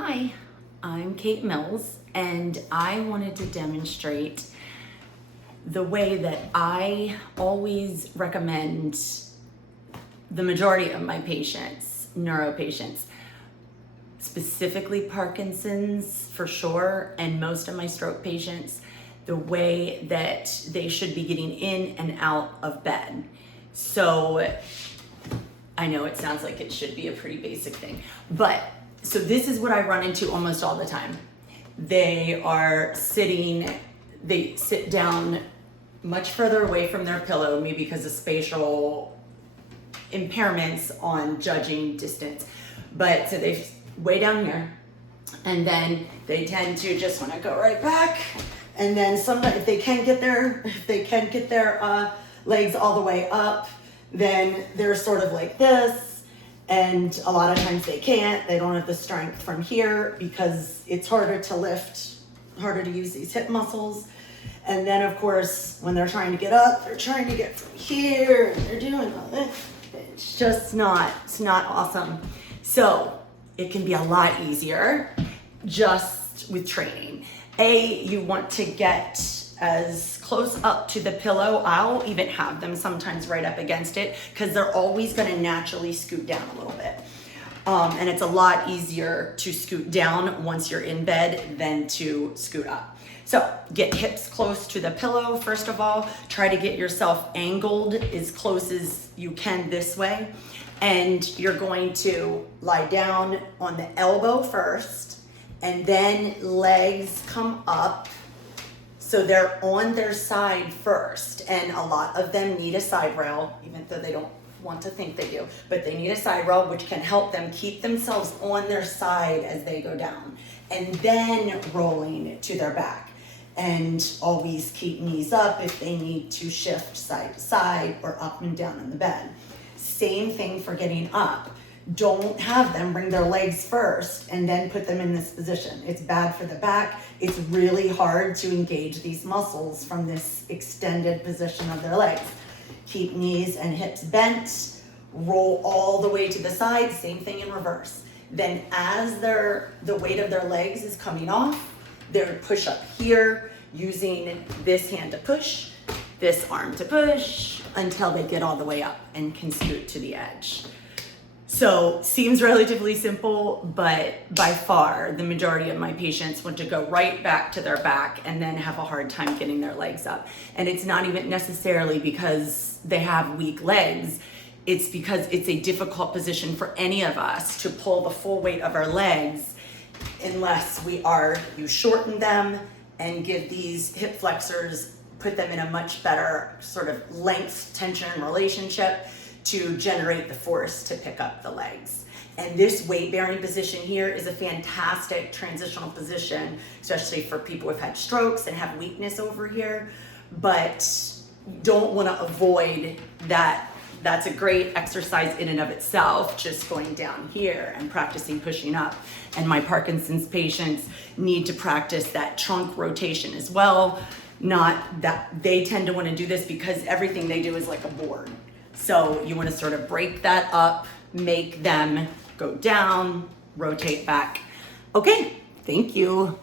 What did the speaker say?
Hi, I'm Kate Mills, and I wanted to demonstrate the way that I always recommend the majority of my patients, neuro patients, specifically Parkinson's for sure, and most of my stroke patients, the way that they should be getting in and out of bed. So I know it sounds like it should be a pretty basic thing, but so this is what I run into almost all the time. They sit down much further away from their pillow, maybe because of spatial impairments on judging distance. But so they way down here, and then they tend to just want to go right back. And then sometimes if they can get their legs all the way up, then they're sort of like this. And a lot of times they can't. They don't have the strength from here because it's harder to lift, harder to use these hip muscles. And then of course, when they're trying to get up, they're trying to get from here, and they're doing all this. It's just not awesome. So it can be a lot easier just with training. You want to get as close up to the pillow. I'll even have them sometimes right up against it because they're always going to naturally scoot down a little bit. And it's a lot easier to scoot down once you're in bed than to scoot up. So get hips close to the pillow. First of all, try to get yourself angled as close as you can this way. And you're going to lie down on the elbow first, and then legs come up. So they're on their side first, and a lot of them need a side rail, even though they don't want to think they do, but they need a side rail, which can help them keep themselves on their side as they go down, and then rolling to their back. And always keep knees up if they need to shift side to side or up and down in the bed. Same thing for getting up. Don't have them bring their legs first and then put them in this position. It's bad for the back. It's really hard to engage these muscles from this extended position of their legs. Keep knees and hips bent, roll all the way to the side, same thing in reverse. Then as the weight of their legs is coming off, they're push up here using this hand to push, this arm to push until they get all the way up and can scoot to the edge. So seems relatively simple, but by far the majority of my patients want to go right back to their back and then have a hard time getting their legs up. And it's not even necessarily because they have weak legs. It's because it's a difficult position for any of us to pull the full weight of our legs unless you shorten them and give these hip flexors, put them in a much better sort of length tension relationship to generate the force to pick up the legs. And this weight bearing position here is a fantastic transitional position, especially for people who've had strokes and have weakness over here, but don't want to avoid that. That's a great exercise in and of itself, just going down here and practicing pushing up. And my Parkinson's patients need to practice that trunk rotation as well. Not that they tend to want to do this because everything they do is like a board. So you want to sort of break that up, make them go down, rotate back. Okay, thank you.